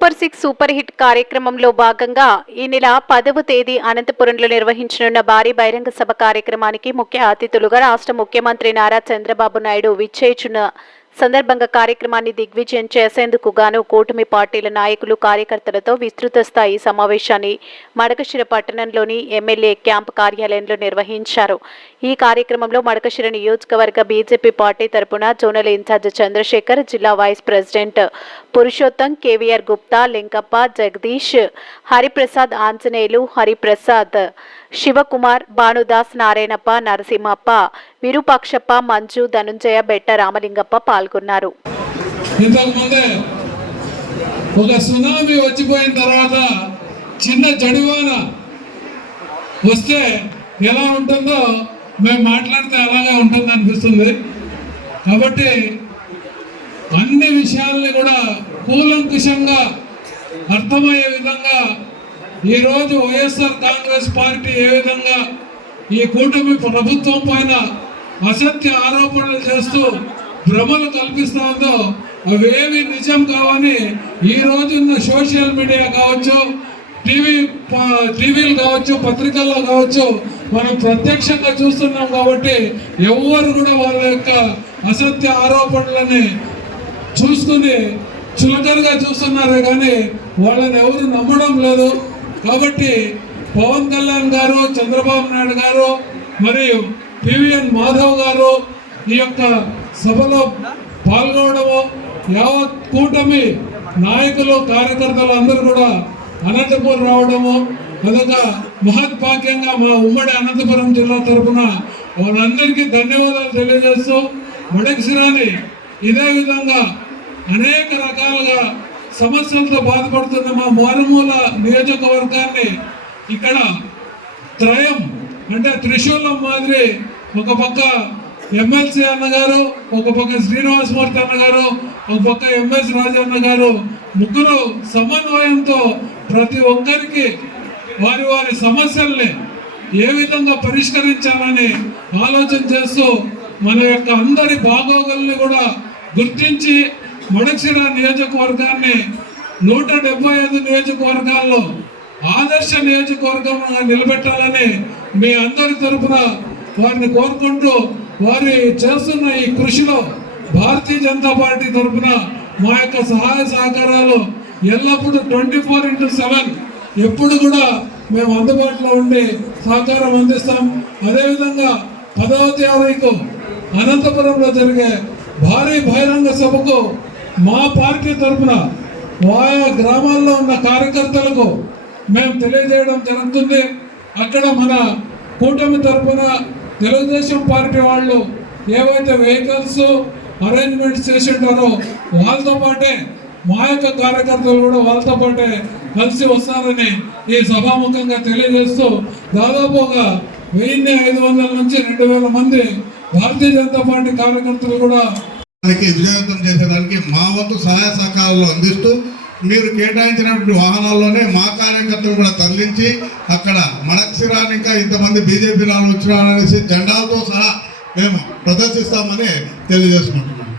Super 6 super hit కార్యక్రమంలో భాగంగా ఈ నెల 10వ తేదీ అనంతపురంలో నిర్వహించనున్న భారీ బహిరంగ సభ కార్యక్రమానికి ముఖ్య అతిథులుగా రాష్ట్ర ముఖ్యమంత్రి నారా చంద్రబాబు నాయుడు విచ్చేయుచున్న సందర్భంగా కార్యక్రమాన్ని దిగ్విజయం చేసేందుకు గాను కూటమి పార్టీల నాయకులు కార్యకర్తలతో విస్తృత స్థాయి సమావేశాన్ని మడకశిర పట్టణంలోని ఎమ్మెల్యే క్యాంప్ కార్యాలయంలో నిర్వహించారు. ఈ కార్యక్రమంలో మడకశిర నియోజకవర్గ బీజేపీ పార్టీ తరపున జోనల్ ఇన్ఛార్జ్ చంద్రశేఖర్, జిల్లా వైస్ ప్రెసిడెంట్ పురుషోత్తం, కేవీఆర్ గుప్తా, లింకప్ప, జగదీష్, హరిప్రసాద్, ఆంజనేయులు, హరిప్రసాద్, శివకుమార్, భానుదాస్, నారాయణప్ప, నరసింహప్ప, విరూపాక్షప్ప, మంజు, ధనుంజయ, బెట్ట రామలింగప్ప పాల్గొన్నారు. ఇంతకుముందే ఒక సునామీ వచ్చిపోయిన తర్వాత చిన్న జడివాన వస్తే ఎలా ఉంటుందో మేము మాట్లాడితే అలాగే ఉంటుంది అనిపిస్తుంది. కాబట్టి అన్ని విషయాల్ని కూడా కూలంకుషంగా అర్థమయ్యే విధంగా ఈరోజు వైఎస్ఆర్ కాంగ్రెస్ పార్టీ ఏ విధంగా ఈ కూటమి ప్రభుత్వం పైన అసత్య ఆరోపణలు చేస్తూ భ్రమలు కల్పిస్తూ ఉందో అవేవి నిజం కావని ఈ రోజున్న సోషల్ మీడియా కావచ్చు, టీవీలు కావచ్చు, పత్రికల్లో కావచ్చు మనం ప్రత్యక్షంగా చూస్తున్నాం. కాబట్టి ఎవరు కూడా వాళ్ళ యొక్క అసత్య ఆరోపణలని చూసుకుని చులకనగా చూస్తున్నారే కానీ వాళ్ళని ఎవరు నమ్మడం లేదు. కాబట్టి పవన్ కళ్యాణ్ గారు, చంద్రబాబు నాయుడు గారు మరియు పివిఎన్ మాధవ్ గారు ఈ యొక్క సభలో పాల్గొనడము, యావత్ కూటమి నాయకులు, కార్యకర్తలు అందరూ కూడా అనంతపురం రావడము అదొక మహత్భాగ్యంగా మా ఉమ్మడి అనంతపురం జిల్లా తరఫున వాళ్ళందరికీ ధన్యవాదాలు తెలియజేస్తూ మడకశిరాని ఇదే విధంగా అనేక రకాలుగా సమస్యలతో బాధపడుతున్న మా మారుమూల నియోజకవర్గాన్ని ఇక్కడ త్రయం అంటే త్రిశూలం మాదిరి ఒక పక్క ఎమ్మెల్సీ అన్నగారు, ఒక పక్క శ్రీనివాసమూర్తి అన్నగారు, ఒక పక్క ఎంఎస్ రాజన్న గారు ముగ్గురు సమన్వయంతో ప్రతి ఒక్కరికి వారి వారి సమస్యల్ని ఏ విధంగా పరిష్కరించాలని ఆలోచన చేస్తూ మన యొక్క అందరి బాగోగుల్ని కూడా గుర్తించి మడకశిర నియోజకవర్గాన్ని 175 నియోజకవర్గాల్లో ఆదర్శ నియోజకవర్గంగా నిలబెట్టాలని మీ అందరి తరఫున వారిని కోరుకుంటూ వారి చేస్తున్న ఈ కృషిలో భారతీయ జనతా పార్టీ తరఫున మా యొక్క సహాయ సహకారాలు ఎల్లప్పుడూ 24/7 ఎప్పుడు కూడా మేము అందుబాటులో ఉండి సహకారం అందిస్తాం. అదేవిధంగా 10వ తారీఖు అనంతపురంలో జరిగే భారీ బహిరంగ సభకు మా పార్టీ తరఫున ఆయా గ్రామాల్లో ఉన్న కార్యకర్తలకు మేము తెలియజేయడం జరుగుతుంది. అక్కడ మన కూటమి తరఫున తెలుగుదేశం పార్టీ వాళ్ళు ఏవైతే వెహికల్స్ అరేంజ్మెంట్స్ చేసి ఉంటారో వాళ్ళతో పాటే మా యొక్క కార్యకర్తలు కూడా వాళ్ళతో పాటే కలిసి వస్తారని ఈ సభాముఖంగా తెలియజేస్తూ దాదాపు ఒక 1500 నుంచి 2000 మంది భారతీయ జనతా పార్టీ కార్యకర్తలు కూడా విజయవంతం చేసేదానికి మా వంతు సహాయ సహకారాలు అందిస్తూ మీరు కేటాయించినటువంటి వాహనాల్లోనే మా కార్యకర్తలు కూడా తరలించి అక్కడ మడకశిరానికి ఇంకా ఇంతమంది బీజేపీ నాయకులు వచ్చినారనేసి జెండాలతో సహా మేము ప్రదర్శిస్తామని తెలియజేసుకుంటున్నాం.